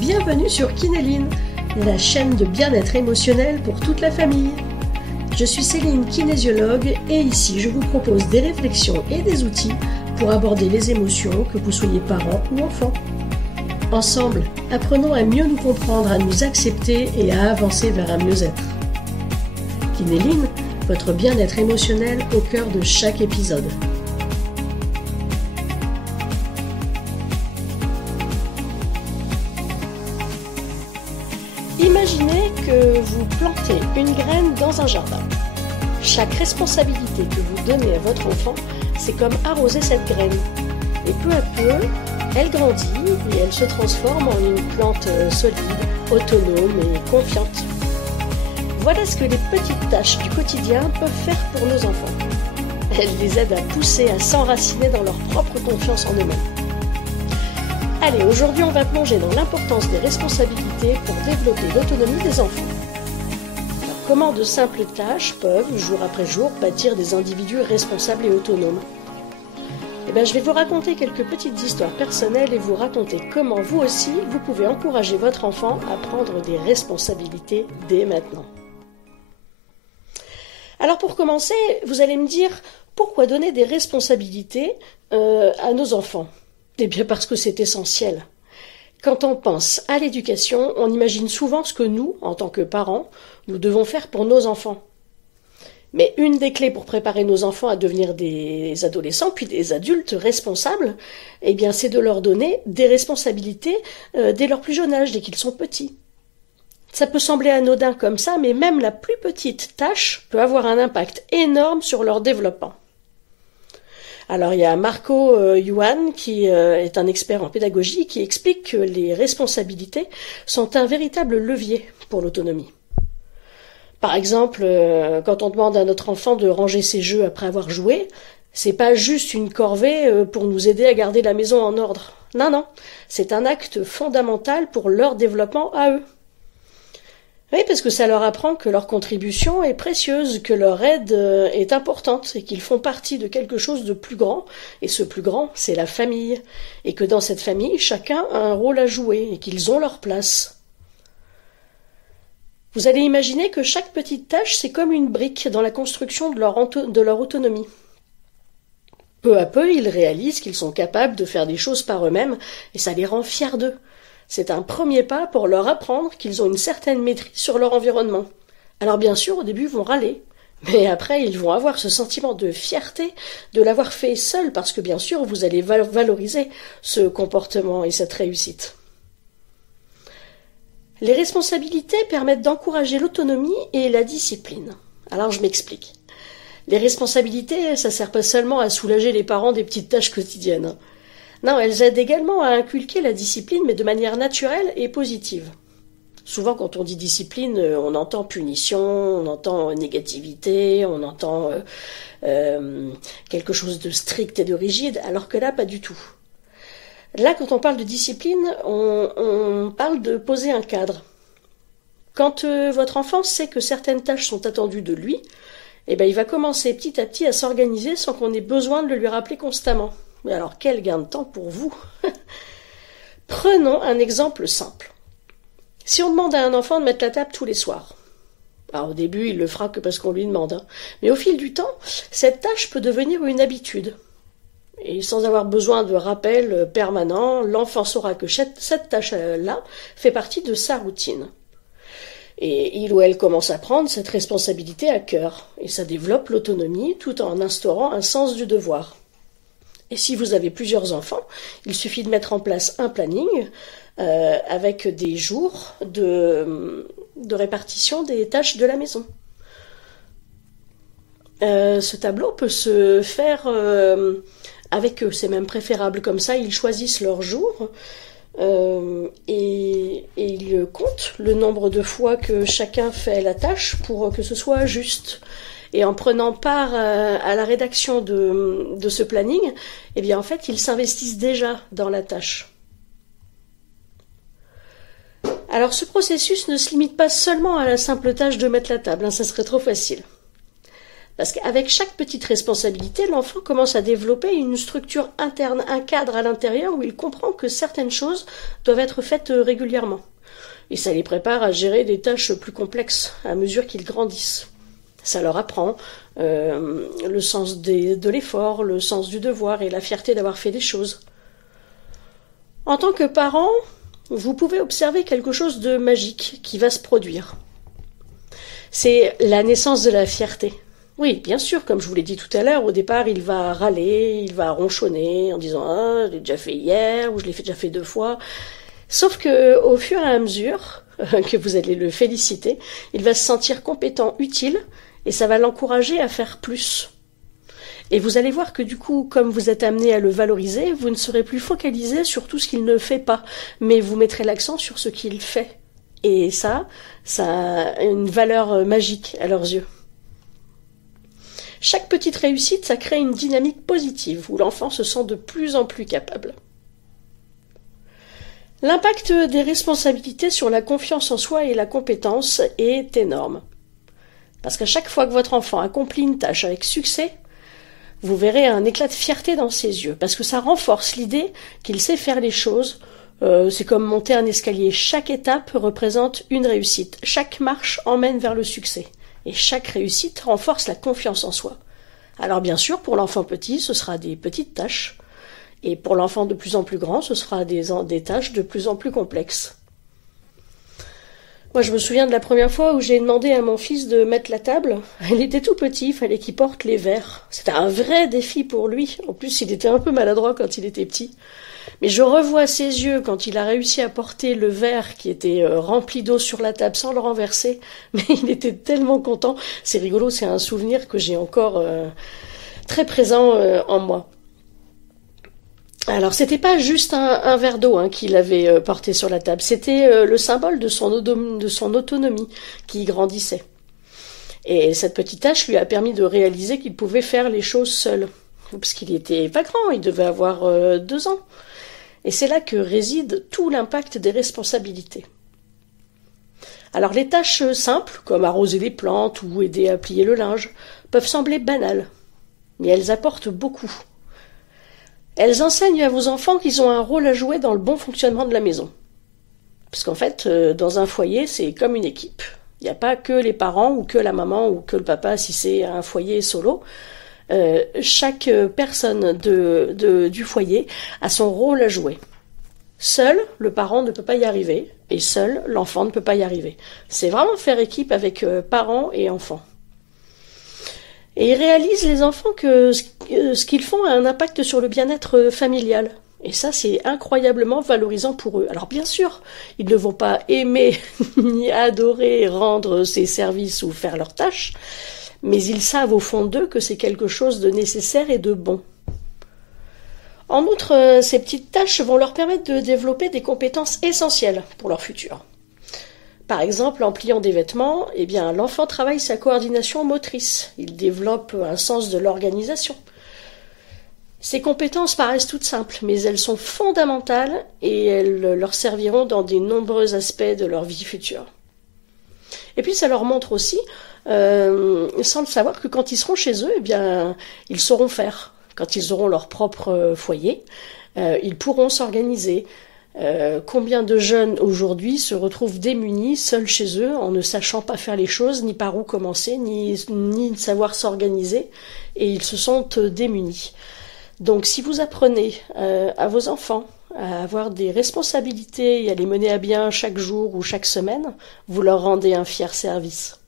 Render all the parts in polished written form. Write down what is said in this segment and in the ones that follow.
Bienvenue sur Kinéline, la chaîne de bien-être émotionnel pour toute la famille. Je suis Céline, kinésiologue, et ici je vous propose des réflexions et des outils pour aborder les émotions, que vous soyez parents ou enfants. Ensemble, apprenons à mieux nous comprendre, à nous accepter et à avancer vers un mieux-être. Kinéline, votre bien-être émotionnel au cœur de chaque épisode. Imaginez que vous plantez une graine dans un jardin. Chaque responsabilité que vous donnez à votre enfant, c'est comme arroser cette graine. Et peu à peu, elle grandit et elle se transforme en une plante solide, autonome et confiante. Voilà ce que les petites tâches du quotidien peuvent faire pour nos enfants. Elles les aident à pousser, à s'enraciner dans leur propre confiance en eux-mêmes. Allez, aujourd'hui on va plonger dans l'importance des responsabilités pour développer l'autonomie des enfants. Alors, comment de simples tâches peuvent, jour après jour, bâtir des individus responsables et autonomes ? Je vais vous raconter quelques petites histoires personnelles et vous raconter comment vous aussi, vous pouvez encourager votre enfant à prendre des responsabilités dès maintenant. Alors pour commencer, vous allez me dire, pourquoi donner des responsabilités à nos enfants ? Eh bien parce que c'est essentiel. Quand on pense à l'éducation, on imagine souvent ce que nous, en tant que parents, nous devons faire pour nos enfants. Mais une des clés pour préparer nos enfants à devenir des adolescents, puis des adultes responsables, eh bien c'est de leur donner des responsabilités dès leur plus jeune âge, dès qu'ils sont petits. Ça peut sembler anodin comme ça, mais même la plus petite tâche peut avoir un impact énorme sur leur développement. Alors il y a Marco Yuan, qui est un expert en pédagogie, qui explique que les responsabilités sont un véritable levier pour l'autonomie. Par exemple, quand on demande à notre enfant de ranger ses jeux après avoir joué, c'est pas juste une corvée pour nous aider à garder la maison en ordre. Non, c'est un acte fondamental pour leur développement à eux. Oui, parce que ça leur apprend que leur contribution est précieuse, que leur aide est importante et qu'ils font partie de quelque chose de plus grand, et ce plus grand, c'est la famille, et que dans cette famille, chacun a un rôle à jouer et qu'ils ont leur place. Vous allez imaginer que chaque petite tâche, c'est comme une brique dans la construction de leur autonomie. Peu à peu, ils réalisent qu'ils sont capables de faire des choses par eux-mêmes, et ça les rend fiers d'eux. C'est un premier pas pour leur apprendre qu'ils ont une certaine maîtrise sur leur environnement. Alors bien sûr, au début, ils vont râler, mais après, ils vont avoir ce sentiment de fierté de l'avoir fait seul, parce que bien sûr, vous allez valoriser ce comportement et cette réussite. Les responsabilités permettent d'encourager l'autonomie et la discipline. Alors je m'explique. Les responsabilités, ça ne sert pas seulement à soulager les parents des petites tâches quotidiennes. Non, elles aident également à inculquer la discipline, mais de manière naturelle et positive. Souvent, quand on dit discipline, on entend punition, on entend négativité, on entend quelque chose de strict et de rigide, alors que là, pas du tout. Là, quand on parle de discipline, on parle de poser un cadre. Quand votre enfant sait que certaines tâches sont attendues de lui, il va commencer petit à petit à s'organiser sans qu'on ait besoin de le lui rappeler constamment. Mais alors, quel gain de temps pour vous ? Prenons un exemple simple. Si on demande à un enfant de mettre la table tous les soirs, alors au début, il le fera que parce qu'on lui demande, mais au fil du temps, cette tâche peut devenir une habitude. Et sans avoir besoin de rappel permanent, l'enfant saura que cette tâche-là fait partie de sa routine. Et il ou elle commence à prendre cette responsabilité à cœur, et ça développe l'autonomie tout en instaurant un sens du devoir. Et si vous avez plusieurs enfants, il suffit de mettre en place un planning avec des jours de répartition des tâches de la maison. Ce tableau peut se faire avec eux, c'est même préférable. Comme ça, ils choisissent leur jour et ils comptent le nombre de fois que chacun fait la tâche pour que ce soit juste. Et en prenant part à la rédaction de ce planning, en fait, ils s'investissent déjà dans la tâche. Alors, ce processus ne se limite pas seulement à la simple tâche de mettre la table, ça serait trop facile. Parce qu'avec chaque petite responsabilité, l'enfant commence à développer une structure interne, un cadre à l'intérieur où il comprend que certaines choses doivent être faites régulièrement. Et ça les prépare à gérer des tâches plus complexes à mesure qu'ils grandissent. Ça leur apprend le sens de l'effort, le sens du devoir et la fierté d'avoir fait des choses. En tant que parent, vous pouvez observer quelque chose de magique qui va se produire. C'est la naissance de la fierté. Oui, bien sûr, comme je vous l'ai dit tout à l'heure, au départ, il va râler, il va ronchonner en disant « Ah, je l'ai déjà fait hier » ou « Je l'ai déjà fait 2 fois ». Sauf que, au fur et à mesure que vous allez le féliciter, il va se sentir compétent, utile, et ça va l'encourager à faire plus. Et vous allez voir que du coup, comme vous êtes amené à le valoriser, vous ne serez plus focalisé sur tout ce qu'il ne fait pas, mais vous mettrez l'accent sur ce qu'il fait. Et ça a une valeur magique à leurs yeux. Chaque petite réussite, ça crée une dynamique positive où l'enfant se sent de plus en plus capable. L'impact des responsabilités sur la confiance en soi et la compétence est énorme. Parce qu'à chaque fois que votre enfant accomplit une tâche avec succès, vous verrez un éclat de fierté dans ses yeux, parce que ça renforce l'idée qu'il sait faire les choses. C'est comme monter un escalier. Chaque étape représente une réussite. Chaque marche emmène vers le succès. Et chaque réussite renforce la confiance en soi. Alors bien sûr, pour l'enfant petit, ce sera des petites tâches. Et pour l'enfant de plus en plus grand, ce sera des tâches de plus en plus complexes. Moi, je me souviens de la première fois où j'ai demandé à mon fils de mettre la table. Il était tout petit, il fallait qu'il porte les verres. C'était un vrai défi pour lui. En plus, il était un peu maladroit quand il était petit. Mais je revois ses yeux quand il a réussi à porter le verre qui était rempli d'eau sur la table sans le renverser. Mais il était tellement content. C'est rigolo, c'est un souvenir que j'ai encore très présent en moi. Alors, c'était pas juste un verre d'eau qu'il avait porté sur la table, c'était le symbole de son autonomie qui grandissait. Et cette petite tâche lui a permis de réaliser qu'il pouvait faire les choses seul, parce qu'il était pas grand, il devait avoir 2 ans. Et c'est là que réside tout l'impact des responsabilités. Alors, les tâches simples, comme arroser les plantes ou aider à plier le linge, peuvent sembler banales, mais elles apportent beaucoup. Elles enseignent à vos enfants qu'ils ont un rôle à jouer dans le bon fonctionnement de la maison. Parce qu'en fait, dans un foyer, c'est comme une équipe. Il n'y a pas que les parents ou que la maman ou que le papa si c'est un foyer solo. Chaque personne du foyer a son rôle à jouer. Seul, le parent ne peut pas y arriver et seul, l'enfant ne peut pas y arriver. C'est vraiment faire équipe avec parents et enfants. Et ils réalisent, les enfants, que ce qu'ils font a un impact sur le bien-être familial. Et ça, c'est incroyablement valorisant pour eux. Alors bien sûr, ils ne vont pas aimer ni adorer rendre ces services ou faire leurs tâches, mais ils savent au fond d'eux que c'est quelque chose de nécessaire et de bon. En outre, ces petites tâches vont leur permettre de développer des compétences essentielles pour leur futur. Par exemple, en pliant des vêtements, l'enfant travaille sa coordination motrice. Il développe un sens de l'organisation. Ces compétences paraissent toutes simples, mais elles sont fondamentales et elles leur serviront dans de nombreux aspects de leur vie future. Et puis ça leur montre aussi, sans le savoir, que quand ils seront chez eux, ils sauront faire. Quand ils auront leur propre foyer, ils pourront s'organiser. Combien de jeunes aujourd'hui se retrouvent démunis, seuls chez eux, en ne sachant pas faire les choses, ni par où commencer, ni savoir s'organiser, et ils se sentent démunis. Donc si vous apprenez à vos enfants à avoir des responsabilités et à les mener à bien chaque jour ou chaque semaine, vous leur rendez un fier service.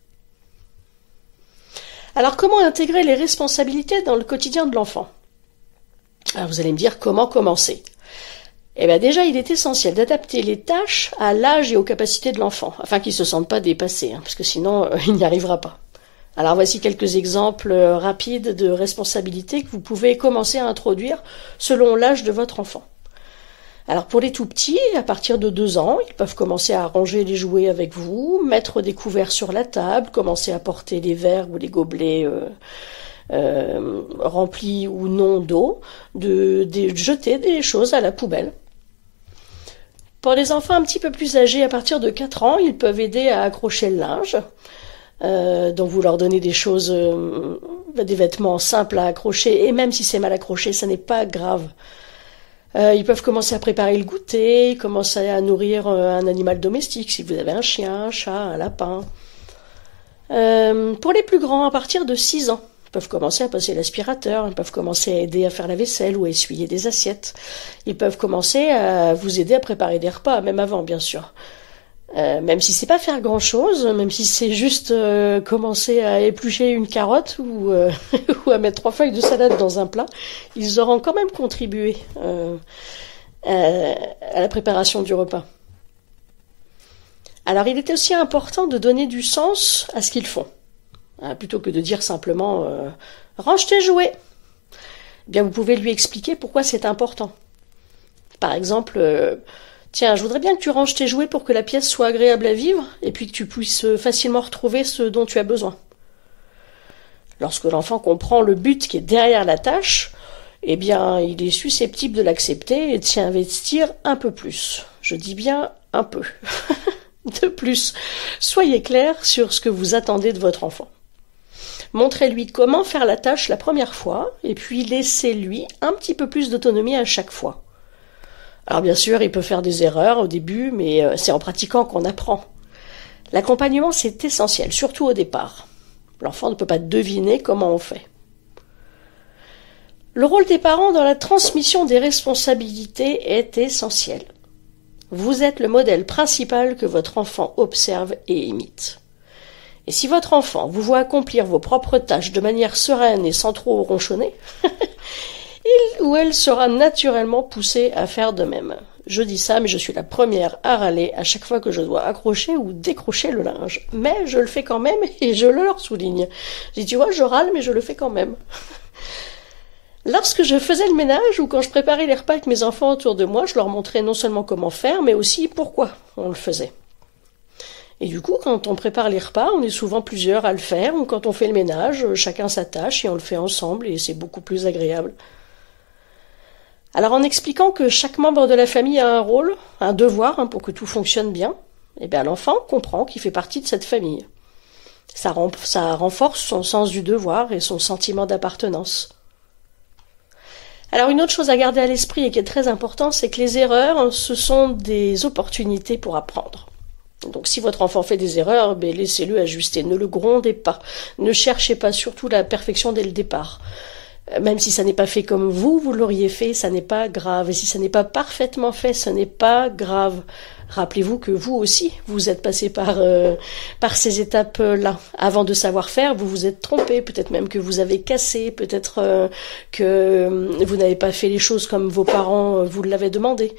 Alors comment intégrer les responsabilités dans le quotidien de l'enfant ? Alors vous allez me dire comment commencer ? Déjà, il est essentiel d'adapter les tâches à l'âge et aux capacités de l'enfant, afin qu'il ne se sente pas dépassé, parce que sinon, il n'y arrivera pas. Alors voici quelques exemples rapides de responsabilités que vous pouvez commencer à introduire selon l'âge de votre enfant. Alors pour les tout petits, à partir de 2 ans, ils peuvent commencer à ranger les jouets avec vous, mettre des couverts sur la table, commencer à porter les verres ou les gobelets remplis ou non d'eau, de jeter des choses à la poubelle. Pour les enfants un petit peu plus âgés, à partir de 4 ans, ils peuvent aider à accrocher le linge. Donc vous leur donnez des choses des vêtements simples à accrocher, et même si c'est mal accroché, ça n'est pas grave. Ils peuvent commencer à préparer le goûter, commencer à nourrir un animal domestique, si vous avez un chien, un chat, un lapin. Pour les plus grands, à partir de 6 ans, ils peuvent commencer à passer l'aspirateur, ils peuvent commencer à aider à faire la vaisselle ou à essuyer des assiettes. Ils peuvent commencer à vous aider à préparer des repas, même avant, bien sûr. Même si c'est pas faire grand-chose, même si c'est juste commencer à éplucher une carotte ou, ou à mettre 3 feuilles de salade dans un plat, ils auront quand même contribué à la préparation du repas. Alors il est aussi important de donner du sens à ce qu'ils font, plutôt que de dire simplement range tes jouets. Eh bien, vous pouvez lui expliquer pourquoi c'est important. Par exemple, tiens, je voudrais bien que tu ranges tes jouets pour que la pièce soit agréable à vivre et puis que tu puisses facilement retrouver ce dont tu as besoin. Lorsque l'enfant comprend le but qui est derrière la tâche, eh bien, il est susceptible de l'accepter et de s'y investir un peu plus. Je dis bien un peu. De plus, soyez clair sur ce que vous attendez de votre enfant. Montrez-lui comment faire la tâche la première fois et puis laissez-lui un petit peu plus d'autonomie à chaque fois. Alors bien sûr, il peut faire des erreurs au début, mais c'est en pratiquant qu'on apprend. L'accompagnement, c'est essentiel, surtout au départ. L'enfant ne peut pas deviner comment on fait. Le rôle des parents dans la transmission des responsabilités est essentiel. Vous êtes le modèle principal que votre enfant observe et imite. Et si votre enfant vous voit accomplir vos propres tâches de manière sereine et sans trop ronchonner, il ou elle sera naturellement poussé à faire de même. Je dis ça, mais je suis la première à râler à chaque fois que je dois accrocher ou décrocher le linge. Mais je le fais quand même et je le leur souligne. Je dis, tu vois, je râle, mais je le fais quand même. Lorsque je faisais le ménage ou quand je préparais les repas avec mes enfants autour de moi, je leur montrais non seulement comment faire, mais aussi pourquoi on le faisait. Et du coup, quand on prépare les repas, on est souvent plusieurs à le faire, ou quand on fait le ménage, chacun sa tâche et on le fait ensemble et c'est beaucoup plus agréable. Alors en expliquant que chaque membre de la famille a un rôle, un devoir pour que tout fonctionne bien, eh bien l'enfant comprend qu'il fait partie de cette famille. Ça renforce son sens du devoir et son sentiment d'appartenance. Alors une autre chose à garder à l'esprit et qui est très important, c'est que les erreurs, ce sont des opportunités pour apprendre. Donc si votre enfant fait des erreurs, laissez-le ajuster, ne le grondez pas, ne cherchez pas surtout la perfection dès le départ. Même si ça n'est pas fait comme vous l'auriez fait, ça n'est pas grave. Et si ça n'est pas parfaitement fait, ce n'est pas grave. Rappelez-vous que vous aussi, vous êtes passé par ces étapes-là. Avant de savoir faire, vous vous êtes trompé, peut-être même que vous avez cassé, peut-être que vous n'avez pas fait les choses comme vos parents vous l'avaient demandé.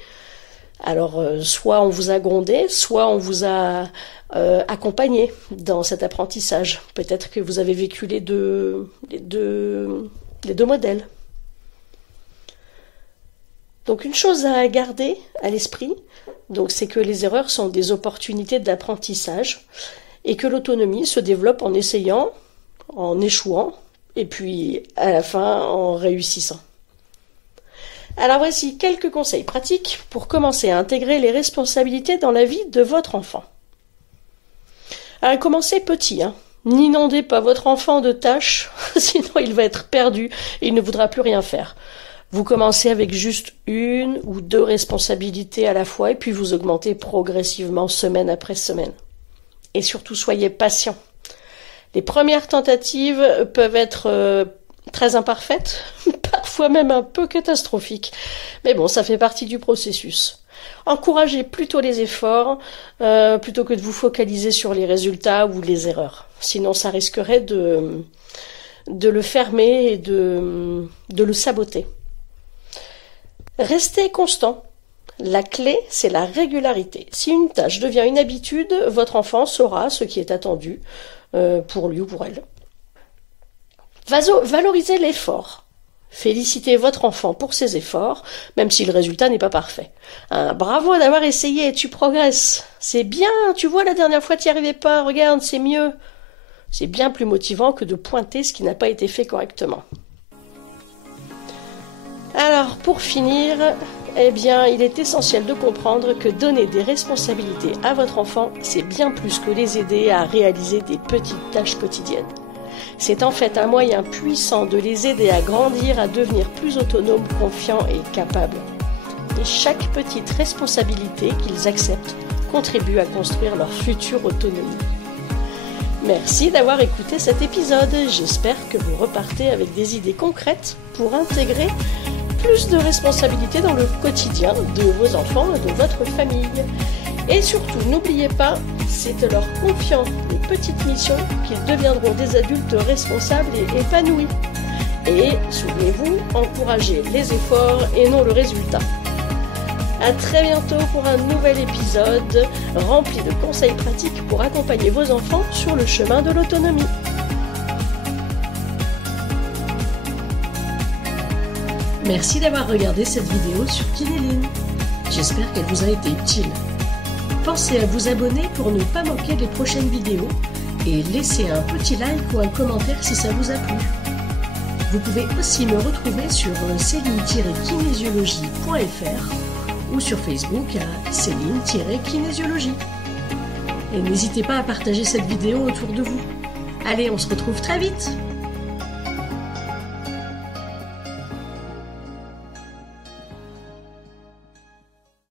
Alors, soit on vous a grondé, soit on vous a accompagné dans cet apprentissage. Peut-être que vous avez vécu les deux modèles. Donc une chose à garder à l'esprit, c'est que les erreurs sont des opportunités d'apprentissage et que l'autonomie se développe en essayant, en échouant et puis à la fin en réussissant. Alors voici quelques conseils pratiques pour commencer à intégrer les responsabilités dans la vie de votre enfant. Alors commencez petit, N'inondez pas votre enfant de tâches, sinon il va être perdu et il ne voudra plus rien faire. Vous commencez avec juste 1 ou 2 responsabilités à la fois et puis vous augmentez progressivement semaine après semaine. Et surtout, soyez patient. Les premières tentatives peuvent être très imparfaites, parfois même un peu catastrophiques. Mais bon, ça fait partie du processus. Encouragez plutôt les efforts plutôt que de vous focaliser sur les résultats ou les erreurs. Sinon, ça risquerait de le fermer et de le saboter. Restez constant. La clé, c'est la régularité. Si une tâche devient une habitude, votre enfant saura ce qui est attendu pour lui ou pour elle. Valorisez l'effort. Félicitez votre enfant pour ses efforts, même si le résultat n'est pas parfait. Bravo d'avoir essayé, tu progresses. C'est bien, tu vois, la dernière fois tu n'y arrivais pas, regarde, c'est mieux. C'est bien plus motivant que de pointer ce qui n'a pas été fait correctement. Alors, pour finir, il est essentiel de comprendre que donner des responsabilités à votre enfant, c'est bien plus que les aider à réaliser des petites tâches quotidiennes. C'est en fait un moyen puissant de les aider à grandir, à devenir plus autonomes, confiants et capables. Et chaque petite responsabilité qu'ils acceptent contribue à construire leur future autonomie. Merci d'avoir écouté cet épisode. J'espère que vous repartez avec des idées concrètes pour intégrer plus de responsabilités dans le quotidien de vos enfants et de votre famille. Et surtout, n'oubliez pas, c'est en leur confiant des petites missions qu'ils deviendront des adultes responsables et épanouis. Et souvenez-vous, encouragez les efforts et non le résultat. À très bientôt pour un nouvel épisode rempli de conseils pratiques pour accompagner vos enfants sur le chemin de l'autonomie. Merci d'avoir regardé cette vidéo sur Kinéline. J'espère qu'elle vous a été utile. Pensez à vous abonner pour ne pas manquer les prochaines vidéos et laissez un petit like ou un commentaire si ça vous a plu. Vous pouvez aussi me retrouver sur céline-kinésiologie.fr ou sur Facebook à Céline-kinésiologie. Et n'hésitez pas à partager cette vidéo autour de vous. Allez, on se retrouve très vite!